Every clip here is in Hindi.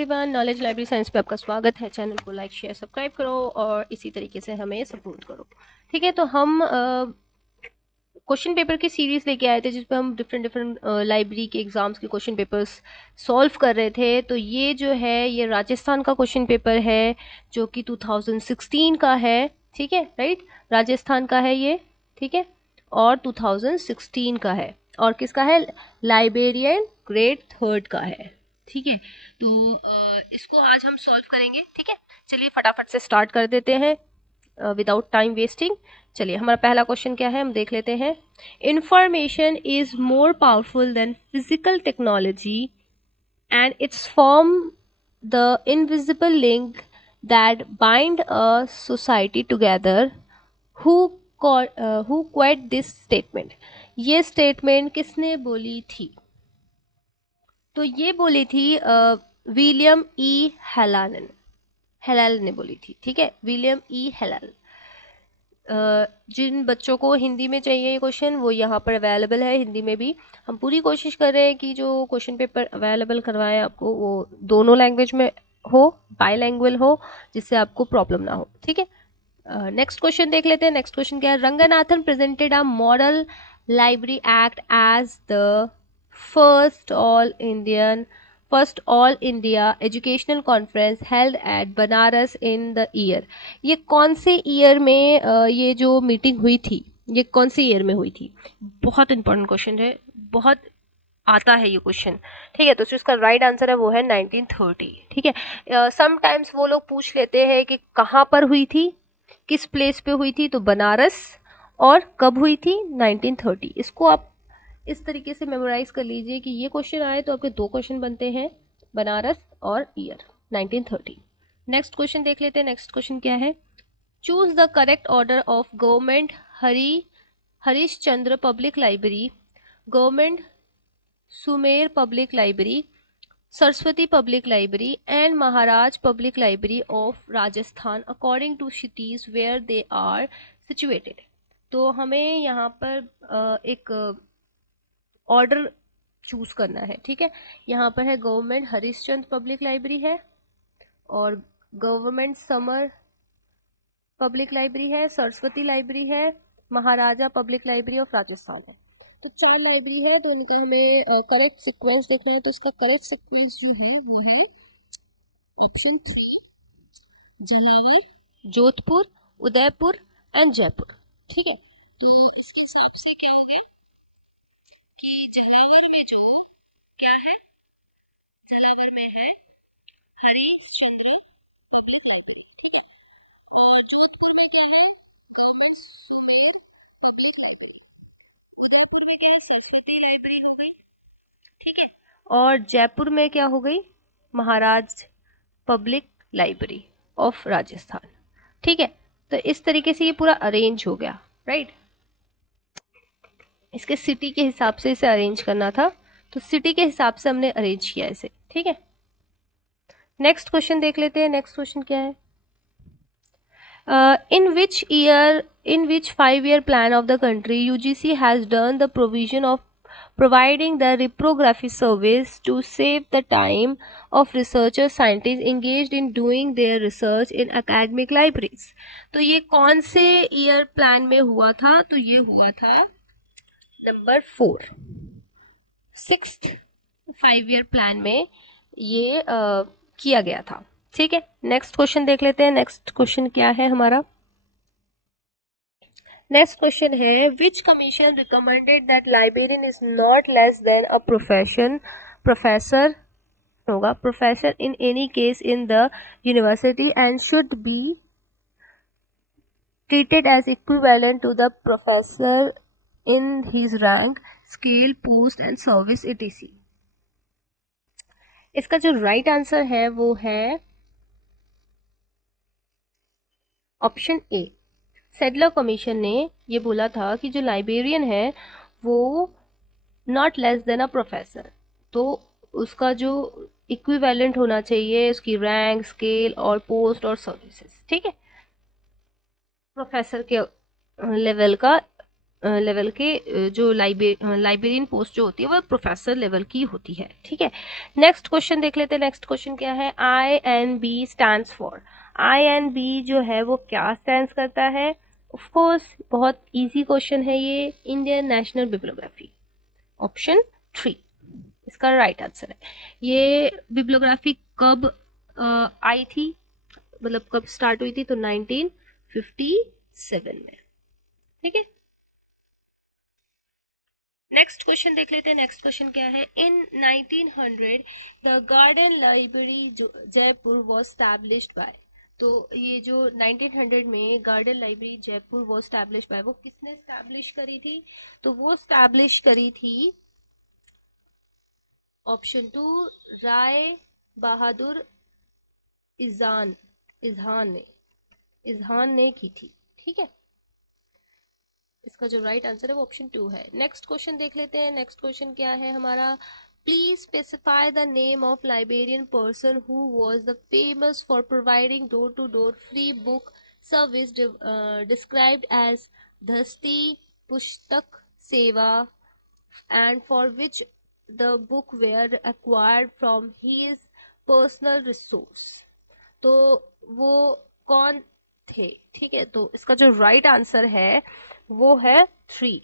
एवरीवन, नॉलेज लाइब्रेरी साइंस पे आपका स्वागत है। चैनल को लाइक शेयर सब्सक्राइब करो और इसी तरीके से हमें सपोर्ट करो। ठीक है, तो हम क्वेश्चन पेपर की सीरीज लेके आए थे जिसपे हम डिफरेंट डिफरेंट लाइब्रेरी के एग्जाम्स के क्वेश्चन पेपर्स सॉल्व कर रहे थे। तो ये जो है ये राजस्थान का क्वेश्चन पेपर है जो कि 2016 का है। ठीक है, राइट, राजस्थान का है ये। ठीक है, और 2016 का है। और किसका है? लाइब्रेरियन ग्रेड 3 का है। ठीक है, तो इसको आज हम सॉल्व करेंगे। ठीक है, चलिए फटाफट से स्टार्ट कर देते हैं विदाउट टाइम वेस्टिंग। चलिए, हमारा पहला क्वेश्चन क्या है हम देख लेते हैं। Information is more powerful than physical technology and it's form the invisible link that bind a society together. Who quite this statement? ये स्टेटमेंट किसने बोली थी? तो ये बोली थी विलियम ई हेलालन। हेलाल ने बोली थी। ठीक है, विलियम ई हेलाल। जिन बच्चों को हिंदी में चाहिए ये क्वेश्चन वो यहाँ पर अवेलेबल है हिंदी में भी। हम पूरी कोशिश कर रहे हैं कि जो क्वेश्चन पेपर अवेलेबल करवाएं आपको वो दोनों लैंग्वेज में हो, बाईलैंग्वेज हो, जिससे आपको प्रॉब्लम ना हो। ठीक है, नेक्स्ट क्वेश्चन देख लेते हैं। नेक्स्ट क्वेश्चन क्या है? Ranganathan presented a model library act as the first all Indian first all India educational conference held at Banaras in the year. ये कौन से ईयर में ये जो मीटिंग हुई थी, ये कौन से ईयर में हुई थी? बहुत इंपॉर्टेंट क्वेश्चन है, बहुत आता है ये क्वेश्चन। ठीक है, तो जो इसका राइट आंसर है वो है 1930। ठीक है, समटाइम्स वो लोग पूछ लेते हैं कि कहाँ पर हुई थी, किस प्लेस पे हुई थी, तो बनारस। और कब हुई थी? 1930। इसको आप इस तरीके से मेमोराइज कर लीजिए कि ये क्वेश्चन आए तो आपके दो क्वेश्चन बनते हैं, बनारस और ईयर 1930। नेक्स्ट क्वेश्चन देख लेते हैं। नेक्स्ट क्वेश्चन क्या है? Choose the correct order of government Harishchandra public library, government Sumer public library, Saraswati public library and Maharaj public library of Rajasthan according to cities where they are situated. तो हमें यहाँ पर एक ऑर्डर चूज करना है। ठीक है, यहाँ पर है गवर्नमेंट हरिश्चंद्र पब्लिक लाइब्रेरी है, और गवर्नमेंट समर पब्लिक लाइब्रेरी है, सरस्वती लाइब्रेरी है, महाराजा पब्लिक लाइब्रेरी ऑफ राजस्थान है। तो 4 लाइब्रेरी है, तो इनका हमें करेक्ट सीक्वेंस देखना है। तो इसका करेक्ट सीक्वेंस जो है वो है ऑप्शन 3, झालावाड़, जोधपुर, उदयपुर एंड जयपुर। ठीक है, तो इसके हिसाब से क्या हो गया कि झालावाड़ में जो क्या है, झालावाड़ में है हरिश्चंद्र पब्लिक लाइब्रेरी। ठीक है, और जोधपुर में क्या है? Government Sumer public library. Udaipur में क्या है? सरस्वती लाइब्रेरी हो गई। ठीक है, और जयपुर में क्या हो गई? महाराज पब्लिक लाइब्रेरी ऑफ राजस्थान। ठीक है, तो इस तरीके से ये पूरा अरेंज हो गया, राइट। इसके सिटी के हिसाब से इसे अरेंज करना था, तो सिटी के हिसाब से हमने अरेंज किया इसे। ठीक है, नेक्स्ट क्वेश्चन देख लेते हैं। नेक्स्ट क्वेश्चन क्या है? in which 5-year plan of the country UGC has done the provision of providing the reprography service to save the time of researchers scientists engaged in doing their research in academic libraries। तो ये कौन से ईयर प्लान में हुआ था? तो ये हुआ था नंबर 4, 6th 5-year प्लान में ये किया गया था। ठीक है, नेक्स्ट क्वेश्चन देख लेते हैं। नेक्स्ट क्वेश्चन क्या है हमारा? नेक्स्ट क्वेश्चन है which commission recommended that librarian is not less than a professor होगा professor in any case in the university and should be treated as equivalent to the professor in his rank, scale, post and service etc। इसका जो राइट आंसर है वो है ऑप्शन ए। सेडलर कमीशन ने ये बोला था कि जो लाइब्रेरियन है वो not less than a professor, तो उसका जो इक्विवेलेंट होना चाहिए उसकी रैंक, स्केल और पोस्ट और सर्विसेज। ठीक है, प्रोफेसर के लेवल का लेवल के जो लाइब्रेरियन पोस्ट जो होती है वो प्रोफेसर लेवल की होती है। ठीक है, नेक्स्ट क्वेश्चन देख लेते हैं। नेक्स्ट क्वेश्चन क्या है? INB stands for. INB जो है वो क्या स्टैंड्स करता है? ऑफ कोर्स बहुत इजी क्वेश्चन है ये, इंडियन नेशनल बिब्लियोग्राफी। ऑप्शन 3 इसका राइट आंसर है। ये बिब्लियोग्राफी कब आई थी, मतलब कब स्टार्ट हुई थी? तो 1957 में। ठीक है, नेक्स्ट क्वेश्चन देख लेते हैं। नेक्स्ट क्वेश्चन क्या है? इन 1900 the garden library Jaipur was established bye. तो ये जो 1900 में garden library Jaipur was established bye, वो किसने स्टैब्लिश करी थी? तो वो स्टैब्लिश करी थी ऑप्शन 2 राय बहादुर इजहान इजहान ने की थी। ठीक है, इसका जो राइट आंसर है वो ऑप्शन 2 है। नेक्स्ट क्वेश्चन देख लेते हैं। नेक्स्ट क्वेश्चन क्या है हमारा? Please specify the name of librarian person who was the famous for providing door to door free book service described as धस्ती पुस्तक सेवा and for which the book were acquired from his personal resource। तो वो कौन थे? ठीक है, तो इसका जो राइट आंसर है वो है 3।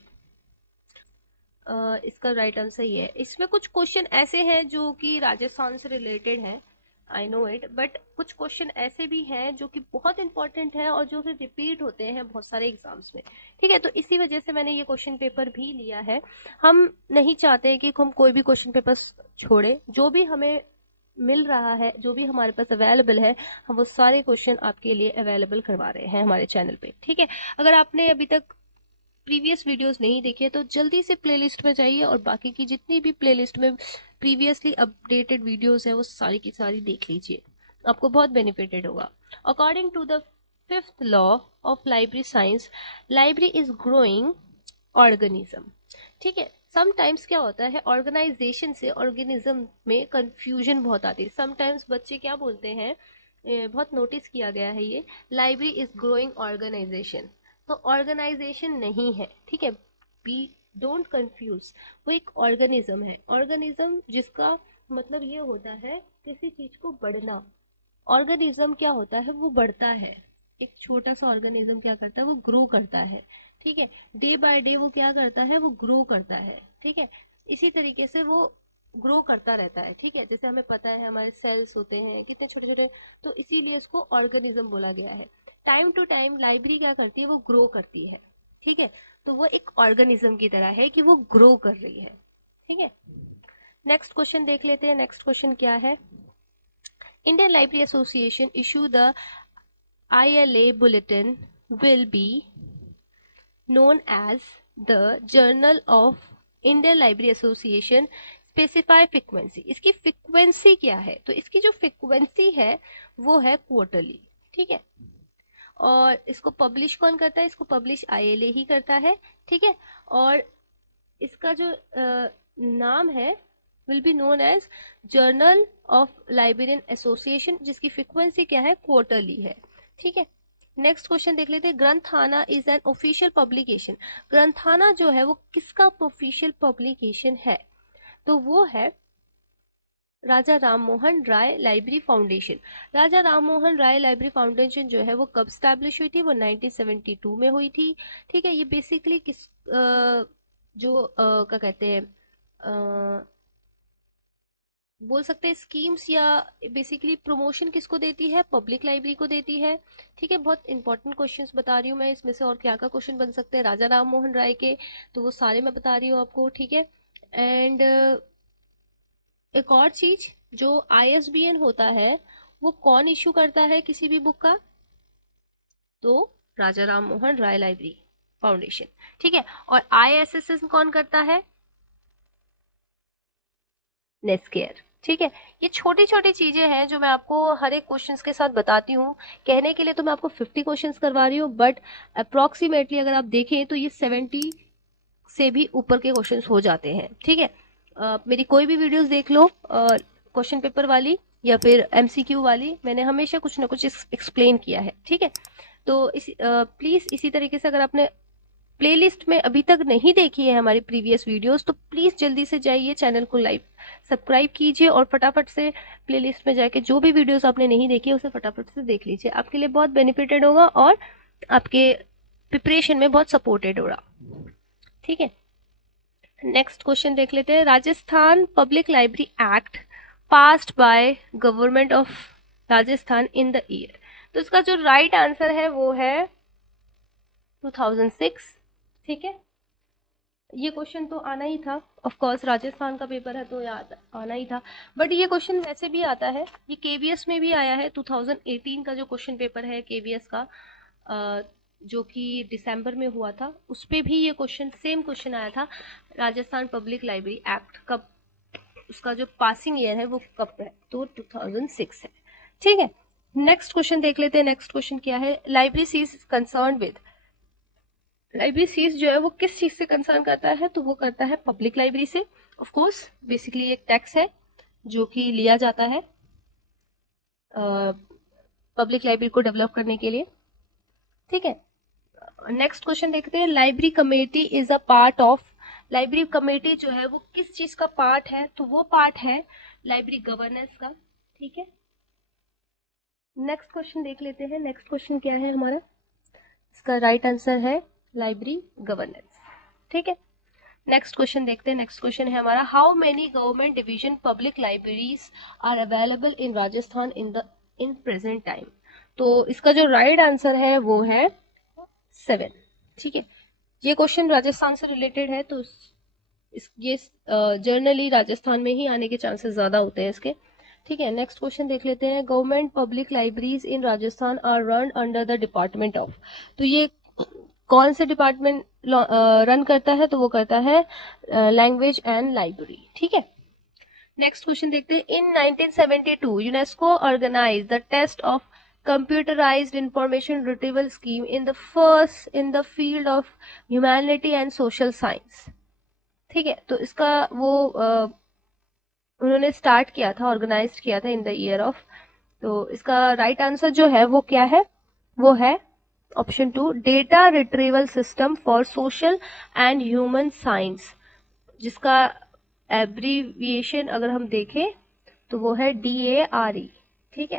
इसका राइट आंसर ये है। इसमें कुछ क्वेश्चन ऐसे हैं जो कि राजस्थान से रिलेटेड हैं, आई नो इट, बट कुछ क्वेश्चन ऐसे भी हैं जो कि बहुत इंपॉर्टेंट है और जो कि रिपीट होते हैं बहुत सारे एग्जाम्स में। ठीक है, तो इसी वजह से मैंने ये क्वेश्चन पेपर भी लिया है। हम नहीं चाहते कि हम कोई भी क्वेश्चन पेपर छोड़े, जो भी हमें मिल रहा है, जो भी हमारे पास अवेलेबल है, हम वो सारे क्वेश्चन आपके लिए अवेलेबल करवा रहे हैं हमारे चैनल पे। ठीक है, अगर आपने अभी तक प्रीवियस वीडियोस नहीं देखे तो जल्दी से प्लेलिस्ट में जाइए और बाकी की जितनी भी प्लेलिस्ट में प्रीवियसली अपडेटेड वीडियोस है वो सारी की सारी देख लीजिए, आपको बहुत बेनिफिटेड होगा। According to the fifth law of library science, library is growing organism. ठीक है, समटाइम्स क्या होता है, ऑर्गेनाइजेशन से ऑर्गेनिज्म में कंफ्यूजन बहुत आती है। समटाइम्स बच्चे क्या बोलते हैं, बहुत नोटिस किया गया है ये, लाइब्रेरी इज ग्रोइंग ऑर्गेनाइजेशन। तो ऑर्गेनाइजेशन नहीं है। ठीक है, बी डोंट कंफ्यूज, वो एक ऑर्गेनिज्म है। ऑर्गेनिज्म जिसका मतलब ये होता है किसी चीज को बढ़ना। ऑर्गेनिज्म क्या होता है, वो बढ़ता है। एक छोटा सा ऑर्गेनिज्म क्या करता है, वो ग्रो करता है। ठीक है, डे बाय डे वो क्या करता है, वो ग्रो करता है। ठीक है, इसी तरीके से वो ग्रो करता रहता है। ठीक है, जैसे हमें पता है हमारे सेल्स होते हैं कितने छोटे छोटे, तो इसीलिए इसको ऑर्गेनिज्म बोला गया है। टाइम टू टाइम लाइब्रेरी क्या करती है, वो ग्रो करती है। ठीक है, तो वो एक ऑर्गेनिज्म की तरह है कि वो ग्रो कर रही है। ठीक है, नेक्स्ट क्वेश्चन देख लेते हैं। नेक्स्ट क्वेश्चन क्या है? Indian library association issue the ILA bulletin will be known as the Journal of Indian Library Association specify frequency. इसकी फ्रीक्वेंसी क्या है? तो इसकी जो फ्रीक्वेंसी है वो है क्वार्टरली। ठीक है, और इसको पब्लिश कौन करता है? इसको पब्लिश ILA ही करता है। ठीक है, और इसका जो नाम है will be known as journal of librarian association, जिसकी फ्रीक्वेंसी क्या है? क्वार्टरली है। ठीक है, नेक्स्ट क्वेश्चन देख लेते हैं। ग्रंथाना इज एन ऑफिशियल पब्लिकेशन। ग्रंथाना जो है वो किसका ऑफिशियल पब्लिकेशन है? तो वो है Raja Rammohan Roy library foundation. Raja Rammohan Roy library foundation जो है वो कब स्टैब्लिश हुई थी? वो 1972 में हुई थी। ठीक है, ये बेसिकली किस क्या कहते हैं, बोल सकते हैं स्कीम्स या बेसिकली प्रमोशन किसको देती है? पब्लिक लाइब्रेरी को देती है। ठीक है, बहुत इंपॉर्टेंट क्वेश्चंस बता रही हूँ मैं इसमें से, और क्या क्या क्वेश्चन बन सकते हैं राजा राम मोहन राय के, तो वो सारे मैं बता रही हूँ आपको। ठीक है, एंड एक और चीज, जो ISBN होता है वो कौन इश्यू करता है किसी भी बुक का? तो राजा राम मोहन राय लाइब्रेरी फाउंडेशन। ठीक है, और ISSN कौन करता है? नेस्केयर। ठीक है, ये छोटी छोटी चीजें हैं जो मैं आपको हर एक क्वेश्चंस के साथ बताती हूँ। कहने के लिए तो मैं आपको 50 क्वेश्चंस करवा रही हूँ, बट अप्रोक्सीमेटली अगर आप देखें तो ये 70 से भी ऊपर के क्वेश्चंस हो जाते हैं। ठीक है, मेरी कोई भी वीडियोस देख लो क्वेश्चन पेपर वाली या फिर MCQ वाली, मैंने हमेशा कुछ ना कुछ एक्सप्लेन किया है। ठीक है, तो प्लीज इसी तरीके से अगर आपने प्लेलिस्ट में अभी तक नहीं देखी है हमारी प्रीवियस वीडियोस तो प्लीज़ जल्दी से जाइए, चैनल को लाइक सब्सक्राइब कीजिए और फटाफट से प्लेलिस्ट में जाके जो भी वीडियोस आपने नहीं देखी है उसे फटाफट से देख लीजिए। आपके लिए बहुत बेनिफिटेड होगा और आपके प्रिपरेशन में बहुत सपोर्टेड होगा। ठीक है, नेक्स्ट क्वेश्चन देख लेते हैं। Rajasthan public library act passed by government of Rajasthan in the year. तो इसका जो राइट आंसर है वो है 2006। ठीक है, ये क्वेश्चन तो आना ही था, ऑफ कोर्स राजस्थान का पेपर है तो याद आना ही था। बट ये क्वेश्चन वैसे भी आता है, ये केवीएस में भी आया है। 2018 का जो क्वेश्चन पेपर है केवीएस का, जो कि दिसंबर में हुआ था, उस पे भी ये क्वेश्चन सेम क्वेश्चन आया था। राजस्थान पब्लिक लाइब्रेरी एक्ट कब, उसका जो पासिंग ईयर है वो कब है, तो 2006 है। ठीक है, नेक्स्ट क्वेश्चन देख लेते हैं। नेक्स्ट क्वेश्चन क्या है? Library cess concern with, library cess जो है वो किस चीज से कंसर्न करता है? तो वो करता है पब्लिक लाइब्रेरी से। ऑफ कोर्स बेसिकली एक टैक्स है जो कि लिया जाता है पब्लिक लाइब्रेरी को डेवलप करने के लिए। ठीक है, नेक्स्ट क्वेश्चन देखते हैं। Library committee is a part of, library committee जो है वो किस चीज का पार्ट है? तो वो पार्ट है लाइब्रेरी गवर्नेंस का। ठीक है, नेक्स्ट क्वेश्चन देख लेते हैं। नेक्स्ट क्वेश्चन क्या है हमारा? इसका राइट आंसर है लाइब्रेरी गवर्नेंस। ठीक है, नेक्स्ट क्वेश्चन देखते हैं। नेक्स्ट क्वेश्चन है हमारा, how many government division public libraries are available in Rajasthan in present time? तो इसका जो राइट आंसर है वो है 7। ठीक है, ये क्वेश्चन राजस्थान से रिलेटेड है तो ये जर्नली राजस्थान में ही आने के चांसेस ज्यादा होते हैं इसके। ठीक है, नेक्स्ट क्वेश्चन देख लेते हैं। Government public libraries in Rajasthan are run under the department of, तो ये कौन से डिपार्टमेंट रन करता है? तो वो करता है लैंग्वेज एंड लाइब्रेरी। ठीक है, नेक्स्ट क्वेश्चन देखते हैं। In 1972 UNESCO organise the test of computerized information retrieval scheme in the field of humanity and social science। ठीक है, तो इसका वो उन्होंने स्टार्ट किया था, ऑर्गेनाइज किया था इन द ईयर ऑफ, तो इसका राइट आंसर जो है वो क्या है? वो है option 2, data retrieval system for social and human science, जिसका एब्रीविएशन अगर हम देखें तो वो है DARE। ठीक है,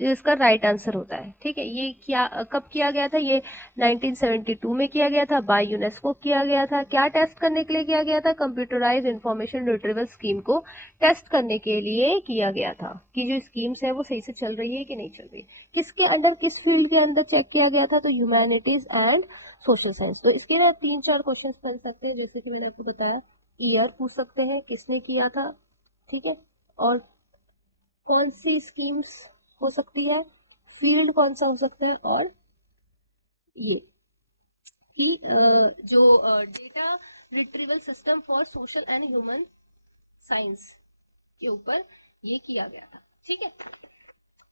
तो इसका राइट आंसर होता है। ठीक है, ये क्या कब किया गया था? ये 1972 में किया गया था, बाय यूनेस्को किया गया था। क्या टेस्ट करने के लिए किया गया था? कंप्यूटराइज इंफॉर्मेशन रिट्रीवल स्कीम को टेस्ट करने के लिए किया गया था कि जो स्कीम्स है वो सही से चल रही है कि नहीं चल रही। किसके अंडर, किस फील्ड के अंदर चेक किया गया था? तो ह्यूमैनिटीज एंड सोशल साइंस। तो इसके ना 3-4 क्वेश्चन बन सकते हैं, जैसे कि मैंने आपको बताया। ईयर पूछ सकते हैं, किसने किया था, ठीक है, और कौन सी स्कीम्स हो सकती है, फील्ड कौन सा हो सकता है, और ये कि जो data retrieval system for social and human science के ऊपर ये किया गया था। ठीक है,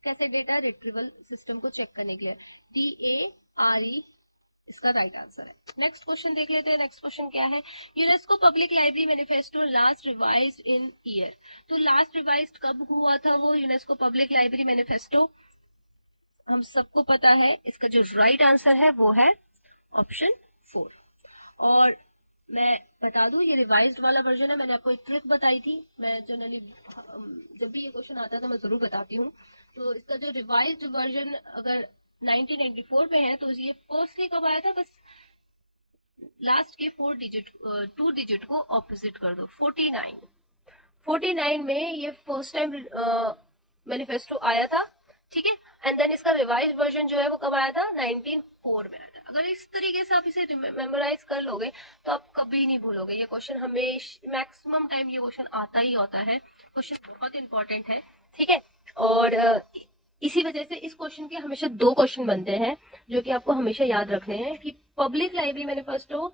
कैसे डेटा रिट्रीवल सिस्टम को चेक करने के लिए, DARE इसका राइट आंसर है। नेक्स्ट क्वेश्चन देख लेते हैं। नेक्स्ट क्वेश्चन क्या है? UNESCO public library manifesto last revised in year. तो लास्ट रिवाइज्ड कब हुआ था वो यूनेस्को पब्लिक लाइब्रेरी मैनिफेस्टो? हम सबको पता है, इसका जो राइट आंसर है वो है ऑप्शन 4। और मैं बता दूं, ये रिवाइज्ड वाला वर्जन है। मैंने आपको एक ट्रिक बताई थी, मैं जनरली जब भी ये क्वेश्चन आता है तो मैं जरूर बताती हूँ। तो इसका जो रिवाइज्ड वर्जन अगर 1994 में है तो ये फर्स्टली कब आया था? बस लास्ट के 2 डिजिट को ऑपोजिट कर दो, 49 में ये फर्स्ट टाइम मैनिफेस्टो आया था। ठीक है, एंड देन इसका रिवाइज वर्जन जो है वो कब आया था? 1904 में आया था। अगर इस तरीके से आप इसे मेमोराइज कर लोगे तो आप कभी नहीं भूलोगे ये क्वेश्चन। हमेशा मैक्सिमम टाइम ये क्वेश्चन आता ही आता है, क्वेश्चन बहुत इंपॉर्टेंट है। ठीक है, और इसी वजह से इस क्वेश्चन के हमेशा 2 क्वेश्चन बनते हैं जो कि आपको हमेशा याद रखने हैं कि पब्लिक लाइब्रेरी मैनिफेस्टो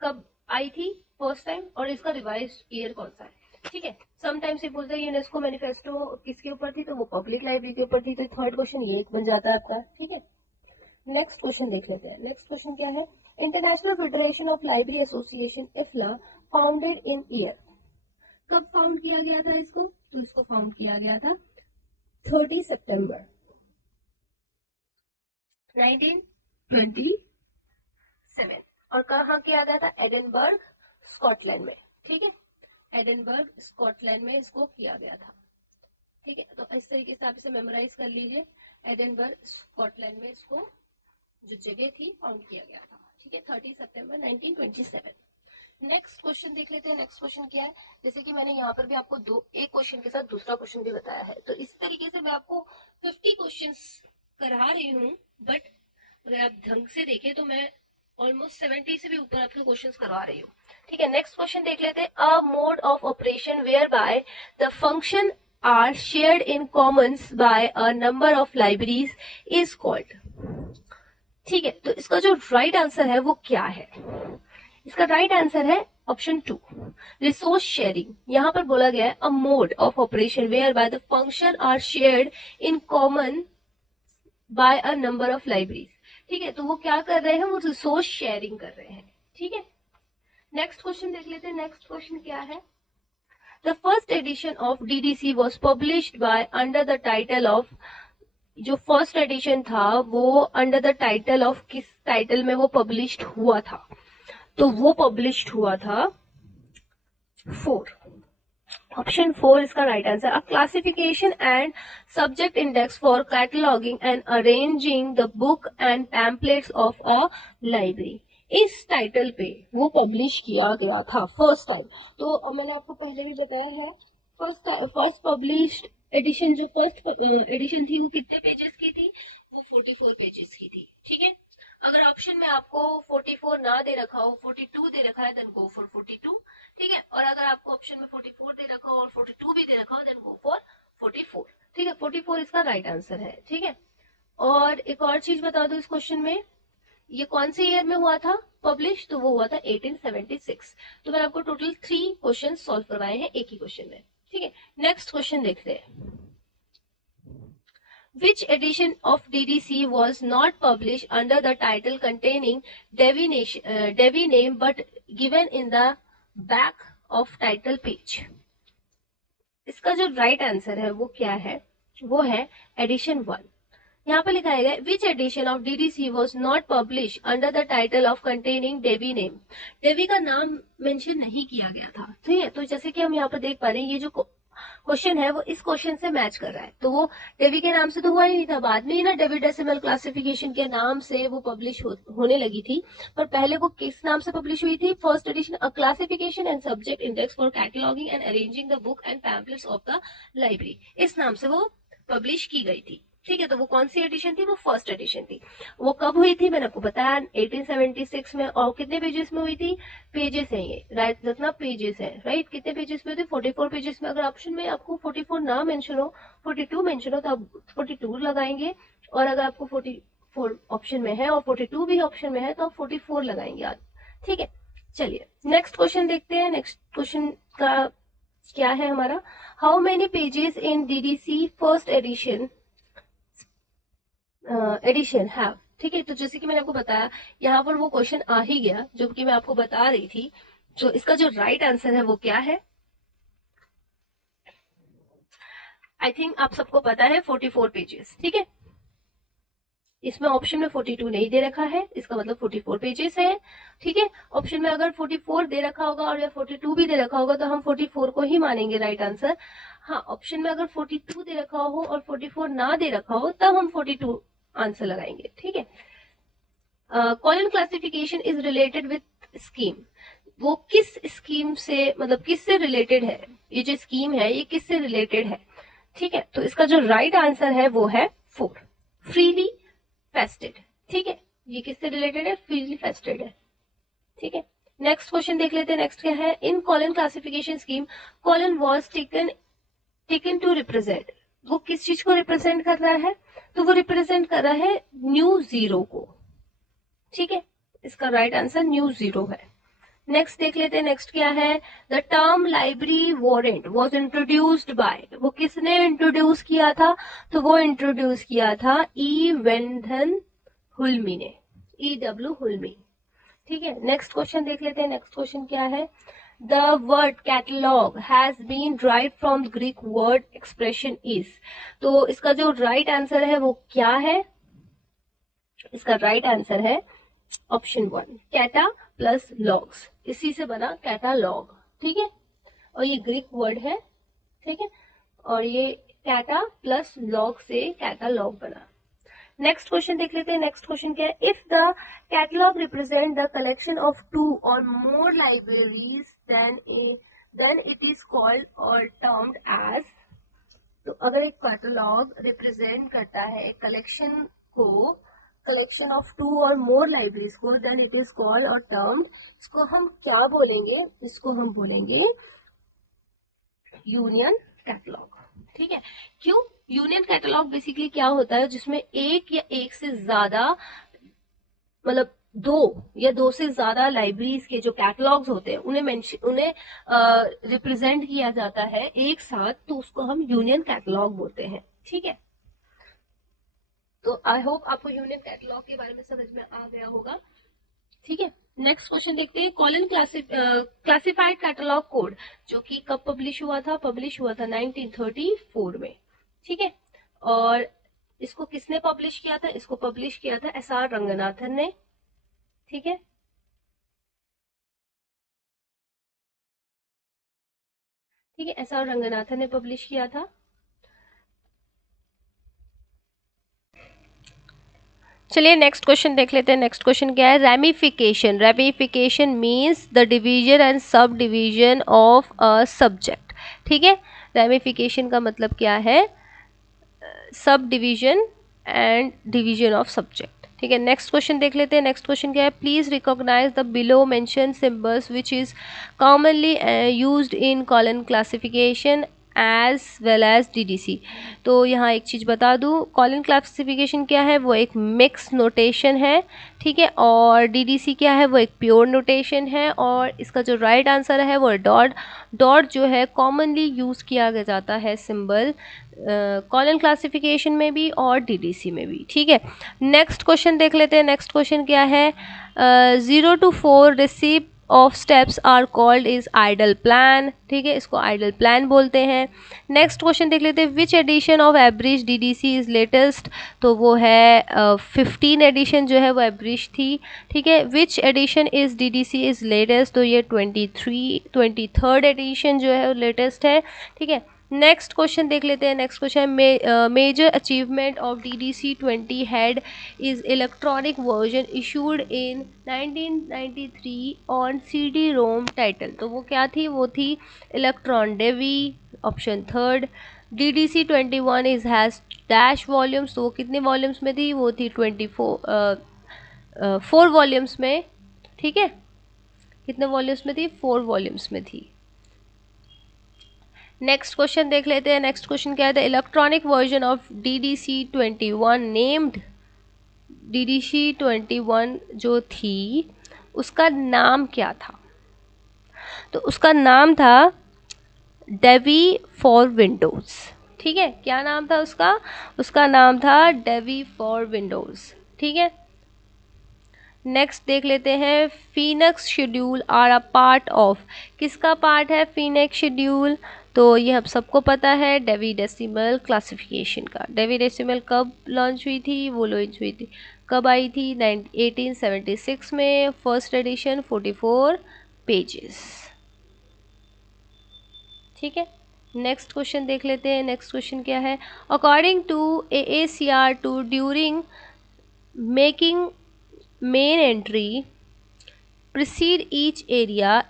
कब आई थी फर्स्ट टाइम और इसका रिवाइज ईयर कौन सा है। ठीक है, समटाइम्स ये बोलते हैं यूनेस्को मैनिफेस्टो किसके ऊपर थी, तो वो पब्लिक लाइब्रेरी के ऊपर थी। तो थर्ड क्वेश्चन ये एक बन जाता है आपका। ठीक है, नेक्स्ट क्वेश्चन देख लेते हैं। नेक्स्ट क्वेश्चन क्या है? International federation of library association IFLA founded in year, कब फाउंड किया गया था इसको? तो इसको फाउंड किया गया था 30 सितंबर 1927। और कहाँ किया गया था? एडिनबर्ग स्कॉटलैंड में। ठीक है, एडिनबर्ग स्कॉटलैंड में इसको किया गया था। ठीक है, तो इस तरीके से आप इसे मेमोराइज कर लीजिए। एडिनबर्ग स्कॉटलैंड में इसको जो जगह थी फाउंड किया गया था। ठीक है, 30 सितंबर 1927। नेक्स्ट क्वेश्चन देख लेते हैं। नेक्स्ट क्वेश्चन क्या है? जैसे कि मैंने यहाँ पर भी आपको एक क्वेश्चन के साथ दूसरा क्वेश्चन भी बताया है, तो इस तरीके से मैं आपको 50 क्वेश्चंस करा रही हूँ, बट अगर आप ढंग से देखें तो मैं ऑलमोस्ट 70 से भी ऊपर आपके क्वेश्चंस करवा रही हूँ। ठीक है, नेक्स्ट क्वेश्चन देख लेते हैं। A mode of operation whereby the function are shared in commons by a number of libraries is called. ठीक है, तो इसका जो राइट आंसर है वो क्या है? इसका राइट आंसर है ऑप्शन 2, रिसोर्स शेयरिंग। यहां पर बोला गया है a mode of operation whereby the function are shared in common by a number of libraries. ठीक है, तो वो क्या कर रहे हैं? वो रिसोर्स शेयरिंग कर रहे हैं। ठीक है, नेक्स्ट क्वेश्चन देख लेते हैं। नेक्स्ट क्वेश्चन क्या है? The first edition of DDC was published by under the title of. जो फर्स्ट एडिशन था वो अंडर द टाइटल ऑफ, किस टाइटल में वो पब्लिश्ड हुआ था? तो वो पब्लिश्ड हुआ था 4, ऑप्शन 4 इसका right answer. A classification and subject index for cataloguing and arranging the book and pamphlets of a library. इस टाइटल पे वो पब्लिश किया गया था फर्स्ट टाइम। तो मैंने आपको पहले भी बताया है, फर्स्ट पब्लिश्ड एडिशन, जो फर्स्ट एडिशन थी वो कितने पेजेस की थी? वो 44 पेजेस की थी। ठीक है, अगर ऑप्शन में आपको 44 ना दे रखा हो, 42 दे रखा है, देन गो फॉर 42। ठीक है, और अगर आपको ऑप्शन में 44 दे रखा हो और 42 भी दे रखा हो, देन गो फॉर 44। ठीक है, 44 इसका राइट आंसर है। ठीक है, और एक और चीज बता दो इस क्वेश्चन में, ये कौन से ईयर में हुआ था पब्लिश? तो वो हुआ था 1876। तो मैंने आपको टोटल 3 क्वेश्चन सॉल्व करवाए हैं एक ही क्वेश्चन में। ठीक है, नेक्स्ट क्वेश्चन देखते हैं। Which edition of DDC was not published under the title containing Devi name but given in the back of title page? इसका जो राइट आंसर है वो क्या है? वो है एडिशन 1। यहाँ पर लिखा है which edition of DDC was not publish under the title of containing Dewey name. Dewey का नाम मेंशन नहीं किया गया था। ठीक है, तो जैसे कि हम यहाँ पर देख पा रहे हैं, ये जो क्वेश्चन है वो इस क्वेश्चन से मैच कर रहा है। तो वो डेवी के नाम से तो हुआ ही नहीं था, बाद में ही ना डेवी डेसिमल क्लासिफिकेशन के नाम से वो पब्लिश होने लगी थी। पर पहले वो किस नाम से पब्लिश हुई थी? First edition, a classification and subject index for cataloguing and arranging the book and pamphlets of the library, इस नाम से वो पब्लिश की गई थी। ठीक है, तो वो कौन सी एडिशन थी? वो फर्स्ट एडिशन थी। वो कब हुई थी? मैंने आपको बताया 1876 में। और कितने पेजेस में हुई थी? पेजेस है ये, राइट, जितना पेजेस है, राइट, कितने पेजेस में हुई थी? 44 पेजेस में। अगर ऑप्शन में आपको 44 ना मेंशन हो, 42 मेंशन हो, तो आप 42 लगाएंगे। और अगर आपको 44 ऑप्शन में है और 42 भी ऑप्शन में है तो आप 44 लगाएंगे आज। ठीक है, चलिए नेक्स्ट क्वेश्चन देखते हैं। नेक्स्ट क्वेश्चन का क्या है हमारा? How many pages in DDC first edition है। ठीक है, तो जैसे कि मैंने आपको बताया, यहाँ पर वो क्वेश्चन आ ही गया जो कि मैं आपको बता रही थी। तो इसका जो राइट आंसर है वो क्या है? आई थिंक आप सबको पता है 44 पेजेस। ठीक है, इसमें ऑप्शन में 42 नहीं दे रखा है, इसका मतलब 44 पेजेस है। ठीक है, ऑप्शन में अगर 44 दे रखा होगा और या 42 भी दे रखा होगा तो हम 44 को ही मानेंगे राइट आंसर। हाँ, ऑप्शन में अगर 42 दे रखा हो और 44 ना दे रखा हो तब हम 42 आंसर लगाएंगे। ठीक है, colon classification is related with scheme. वो किस स्कीम से, मतलब किससे रिलेटेड है? ये जो स्कीम है ये किससे रिलेटेड है? ठीक है, तो इसका जो राइट आंसर है वो है 4, फ्रीली फेस्टेड। ठीक है, ये किससे रिलेटेड है? फ्रीली फेस्टेड है। ठीक है, नेक्स्ट क्वेश्चन देख लेते हैं। नेक्स्ट क्या है? In colon classification scheme colon was taken to represent. वो किस चीज को रिप्रेजेंट कर रहा है? तो वो रिप्रेजेंट कर रहा है न्यू जीरो को। ठीक है, इसका राइट आंसर न्यू जीरो है। नेक्स्ट देख लेते हैं। नेक्स्ट क्या है? The term library warrant was introduced by. वो किसने इंट्रोड्यूस किया था? तो वो इंट्रोड्यूस किया था ई वेंधन हुल्मी ने, EW हुल्मी। ठीक है, नेक्स्ट क्वेश्चन देख लेते हैं। नेक्स्ट क्वेश्चन क्या है? The word catalog has been drive from Greek word expression is. तो इसका जो राइट आंसर है वो क्या है? इसका राइट आंसर है ऑप्शन 1 कैटा प्लस लॉग्स, इसी से बना कैटालॉग, ठीक है, और ये ग्रीक वर्ड है, ठीक है, और ये कैटा प्लस लॉग से कैटालॉग बना। नेक्स्ट क्वेश्चन देख लेते हैं। नेक्स्ट क्वेश्चन क्या है, if the catalogue represent the collection of 2 or more libraries then it is called or termed as. तो अगर एक कैटलॉग रिप्रेजेंट करता है कलेक्शन को, collection of 2 or more libraries को, then it is called or termed, इसको हम क्या बोलेंगे, इसको हम बोलेंगे यूनियन कैटलॉग, ठीक है। क्यों? यूनियन कैटलॉग बेसिकली क्या होता है, जिसमें एक या एक से ज्यादा, मतलब दो या दो से ज्यादा लाइब्रेरीज के जो कैटलॉग्स होते हैं उन्हें रिप्रेजेंट किया जाता है एक साथ, तो उसको हम यूनियन कैटलॉग बोलते हैं, ठीक है। तो आई होप आपको यूनियन कैटलॉग के बारे में समझ में आ गया होगा, ठीक है। नेक्स्ट क्वेश्चन देखते हैं, कॉलन क्लासिफाइड कैटलॉग कोड जो कि कब पब्लिश हुआ था, पब्लिश हुआ था 1934 में, ठीक है। और इसको किसने पब्लिश किया था, इसको पब्लिश किया था SR रंगनाथन ने, ठीक है। ठीक है, SR रंगनाथन ने पब्लिश किया था। चलिए नेक्स्ट क्वेश्चन देख लेते हैं। नेक्स्ट क्वेश्चन क्या है, ramification. Ramification means the division and sub division of a subject, ठीक है। रैमिफिकेशन का मतलब क्या है, sub division and division of subject, ठीक है। नेक्स्ट क्वेश्चन देख लेते हैं। नेक्स्ट क्वेश्चन क्या है, please recognize the below mention symbols which is commonly used in colon classification as well as DDC। तो यहाँ एक चीज़ बता दूँ, कॉलन क्लासिफिकेशन क्या है, वो एक मिक्स नोटेशन है, ठीक है, और DDC क्या है, वो एक प्योर नोटेशन है, और इसका जो राइट आंसर है वो डॉट। डॉट जो है कॉमनली यूज़ किया जाता है सिंबल कॉलन क्लासिफिकेशन में भी और DDC में भी, ठीक है। नेक्स्ट क्वेश्चन देख लेते हैं। नेक्स्ट क्वेश्चन क्या है, 0 to 4 recipe of steps are called is idle plan, ठीक है, इसको आइडल प्लान बोलते हैं। नेक्स्ट क्वेश्चन देख लेते हैं, which edition of abridged DDC is latest, तो वो है 15 एडिशन जो है वो एब्रिज थी, ठीक है। Which addition is DDC is latest, तो ये 23rd एडिशन जो है लेटेस्ट है, ठीक है। नेक्स्ट क्वेश्चन देख लेते हैं। Next question, major achievement of DDC 20 head is electronic version issued in 1993 on CD-ROM title, तो वो क्या थी, वो थी electron Dewey, option 3rd। DDC 21 is has dash volumes, तो वो कितने वॉल्यूम्स में थी, वो थी 4 वॉल्यूम्स में, ठीक है। कितने वॉल्यूम्स में थी, 4 वॉल्यूम्स में थी। नेक्स्ट क्वेश्चन देख लेते हैं। नेक्स्ट क्वेश्चन क्या है, the electronic version of DDC 21 named, DDC 21 जो थी उसका नाम क्या था, तो उसका नाम था डेवी फॉर विंडोज, ठीक है। क्या नाम था उसका, उसका नाम था डेवी फॉर विंडोज, ठीक है। नेक्स्ट देख लेते हैं, Phoenix schedule are a part of, किसका पार्ट है फीनिक्स शेड्यूल, तो ये हम सबको पता है डेवी डेसिमल क्लासिफिकेशन का। डेवी डेसिमल कब लॉन्च हुई थी, वो लॉन्च हुई थी, कब आई थी, 1876 में, फर्स्ट एडिशन 44 पेजेस, ठीक है। नेक्स्ट क्वेश्चन देख लेते हैं। नेक्स्ट क्वेश्चन क्या है, according to AACR2 during making main entry precede each area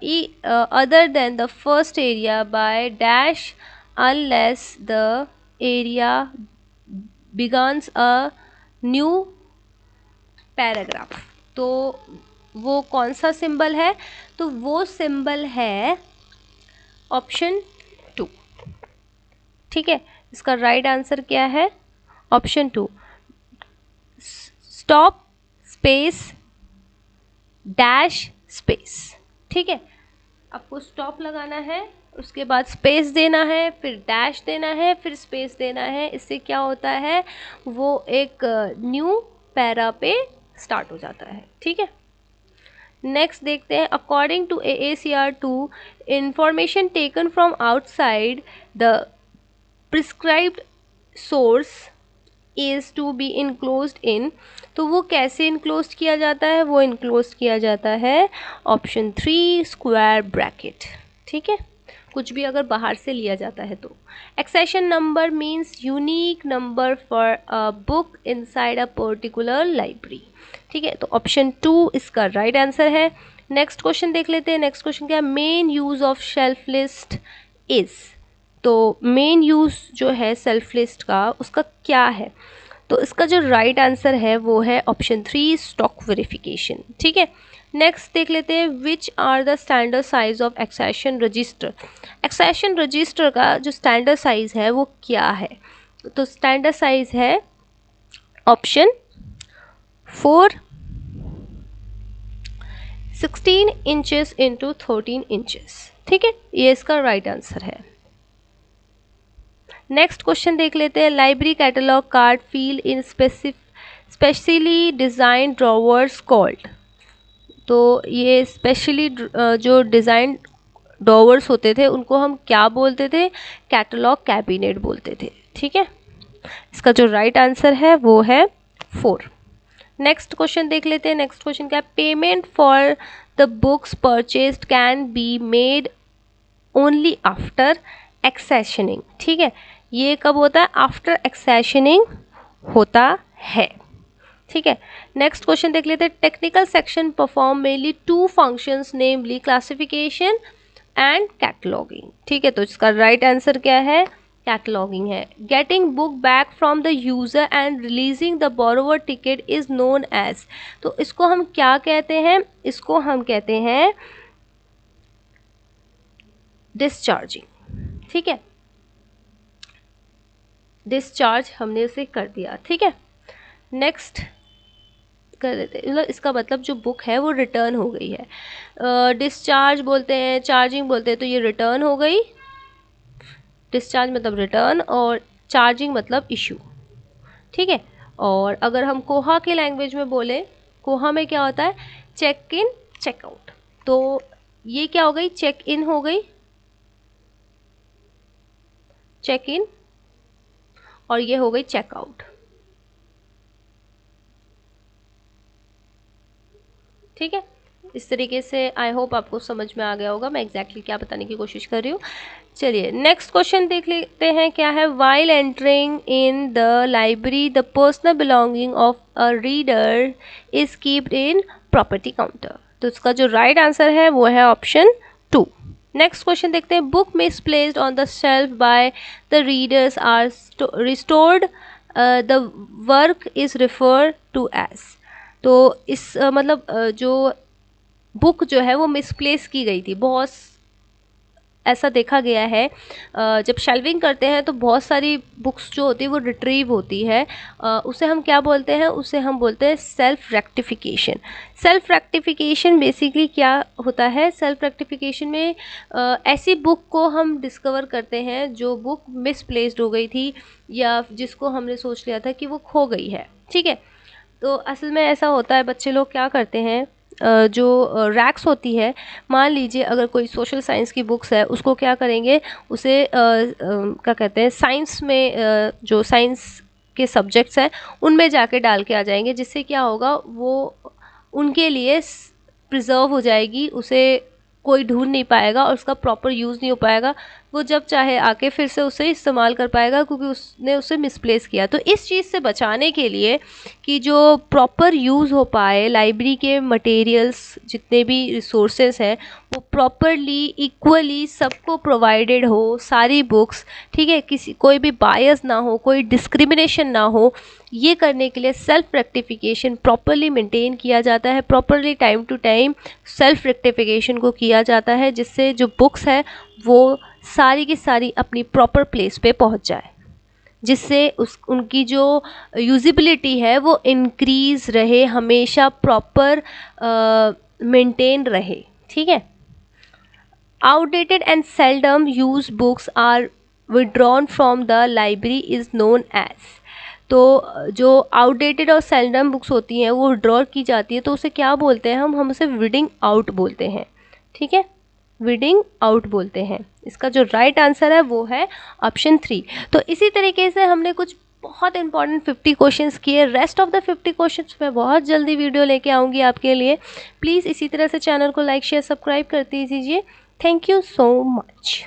other than the first area by dash unless the area begins a new paragraph, तो वो कौन सा सिंबल है, तो वो सिंबल है ऑप्शन 2, ठीक है। इसका राइट आंसर क्या है, option 2, stop space dash space, ठीक है। आपको स्टॉप लगाना है, उसके बाद स्पेस देना है, फिर डैश देना है, फिर स्पेस देना है, इससे क्या होता है, वो एक न्यू पैरा पे स्टार्ट हो जाता है, ठीक है। नेक्स्ट देखते हैं, according to AACR2 information taken from outside the prescribed source is to be enclosed in, तो वो कैसे इनक्लोज्ड किया जाता है? वो इनक्लोज्ड किया जाता है ऑप्शन 3 स्क्वायर ब्रैकेट। ठीक है, कुछ भी अगर बाहर से लिया जाता है तो। Accession number means unique number for a book inside a particular library. ठीक है, तो ऑप्शन 2 इसका राइट आंसर है। नेक्स्ट क्वेश्चन देख लेते हैं। नेक्स्ट क्वेश्चन क्या है? Main use of shelf list is, तो मेन यूज जो है सेल्फ लिस्ट का उसका क्या है? तो इसका जो राइट आंसर है वो है ऑप्शन 3 स्टॉक वेरिफिकेशन। ठीक है, नेक्स्ट देख लेते हैं। Which are the standard size of accession register. Accession register का जो स्टैंडर्ड साइज है वो क्या है? तो स्टैंडर्ड साइज है ऑप्शन 4 16 इंचेस इंटू 13 इंचेस। ठीक है, ये इसका राइट आंसर है। नेक्स्ट क्वेश्चन देख लेते हैं। Library catalog card feel in specially design drawers called, तो ये स्पेशली जो डिज़ाइन ड्रॉवर्स होते थे उनको हम क्या बोलते थे? कैटलॉग कैबिनेट बोलते थे। ठीक है, इसका जो राइट आंसर है वो है 4। नेक्स्ट क्वेश्चन देख लेते हैं। नेक्स्ट क्वेश्चन क्या है? Payment for the books purchased can be made only after accessioning. ठीक है, ये कब होता है? आफ्टर एक्सेशनिंग होता है। ठीक है, नेक्स्ट क्वेश्चन देख लेते हैं। Technical section perform mainly 2 functions namely classification and cataloguing. ठीक है, तो इसका राइट आंसर क्या है? कैटलॉगिंग है। Getting book back from the user and releasing the borrower ticket is known as, तो इसको हम क्या कहते हैं? इसको हम कहते हैं डिस्चार्जिंग। ठीक है, डिस्चार्ज हमने उसे कर दिया। ठीक है, नेक्स्ट कर देते हैं। मतलब इसका मतलब जो बुक है वो रिटर्न हो गई है। डिस्चार्ज बोलते हैं, चार्जिंग बोलते हैं, तो ये रिटर्न हो गई। डिस्चार्ज मतलब रिटर्न और चार्जिंग मतलब इशू। ठीक है, और अगर हम कोहा के लैंग्वेज में बोले, कोहा में क्या होता है? चेक इन चेकआउट, तो ये क्या हो गई? चेक इन हो गई, चेक इन, और ये हो गई चेकआउट। ठीक है, इस तरीके से आई होप आपको समझ में आ गया होगा मैं एग्जैक्टली क्या बताने की कोशिश कर रही हूँ। चलिए नेक्स्ट क्वेश्चन देख लेते हैं। क्या है? While entering in the library the personal belonging of a reader is keeped in property counter, तो इसका जो राइट आंसर है वो है ऑप्शन 2। नेक्स्ट क्वेश्चन देखते हैं। Book misplaced on the shelf by the readers are restored the work is referred to as, तो इस मतलब जो बुक जो है वो मिसप्लेस की गई थी, बहुत ऐसा देखा गया है। जब शेल्विंग करते हैं तो बहुत सारी बुक्स जो होती है वो रिट्रीव होती है, उसे हम क्या बोलते हैं? उसे हम बोलते हैं self rectification. Self rectification basically क्या होता है? सेल्फ रेक्टिफिकेशन में ऐसी बुक को हम डिस्कवर करते हैं जो बुक मिसप्लेस्ड हो गई थी या जिसको हमने सोच लिया था कि वो खो गई है। ठीक है, तो असल में ऐसा होता है, बच्चे लोग क्या करते हैं, जो रैक्स होती है, मान लीजिए अगर कोई सोशल साइंस की बुक्स है उसको क्या करेंगे, उसे क्या कहते हैं, साइंस में जो साइंस के सब्जेक्ट्स हैं उनमें जाके डाल के आ जाएंगे, जिससे क्या होगा वो उनके लिए प्रिजर्व हो जाएगी, उसे कोई ढूंढ नहीं पाएगा और उसका प्रॉपर यूज़ नहीं हो पाएगा। वो जब चाहे आके फिर से उसे इस्तेमाल कर पाएगा क्योंकि उसने उसे मिसप्लेस किया। तो इस चीज़ से बचाने के लिए कि जो प्रॉपर यूज़ हो पाए, लाइब्रेरी के मटेरियल्स जितने भी रिसोर्सेज हैं वो प्रॉपरली इक्वली सबको प्रोवाइडेड हो, सारी बुक्स, ठीक है, किसी कोई भी बायस ना हो, कोई डिस्क्रिमिनेशन ना हो, ये करने के लिए सेल्फ रेक्टिफिकेशन प्रॉपरली मेंटेन किया जाता है। Properly time to time shelf rectification को किया जाता है जिससे जो बुक्स है वो सारी की सारी अपनी प्रॉपर प्लेस पे पहुंच जाए, जिससे उनकी जो यूजिबिलिटी है वो इंक्रीज रहे, हमेशा प्रॉपर मेंटेन रहे। ठीक है, outdated and seldom used books are withdrawn from the library is known as, तो जो आउटडेटेड और सेल्डम बुक्स होती हैं वो विड्रॉ की जाती है तो उसे क्या बोलते हैं? हम उसे विडिंग आउट बोलते हैं। ठीक है, विडिंग आउट बोलते हैं। इसका जो राइट आंसर है वो है ऑप्शन 3। तो इसी तरीके से हमने कुछ बहुत इंपॉर्टेंट 50 क्वेश्चंस किए। रेस्ट ऑफ द 50 क्वेश्चंस मैं बहुत जल्दी वीडियो लेके आऊँगी आपके लिए। प्लीज़ इसी तरह से चैनल को लाइक शेयर सब्सक्राइब करते दीजिए। Thank you so much.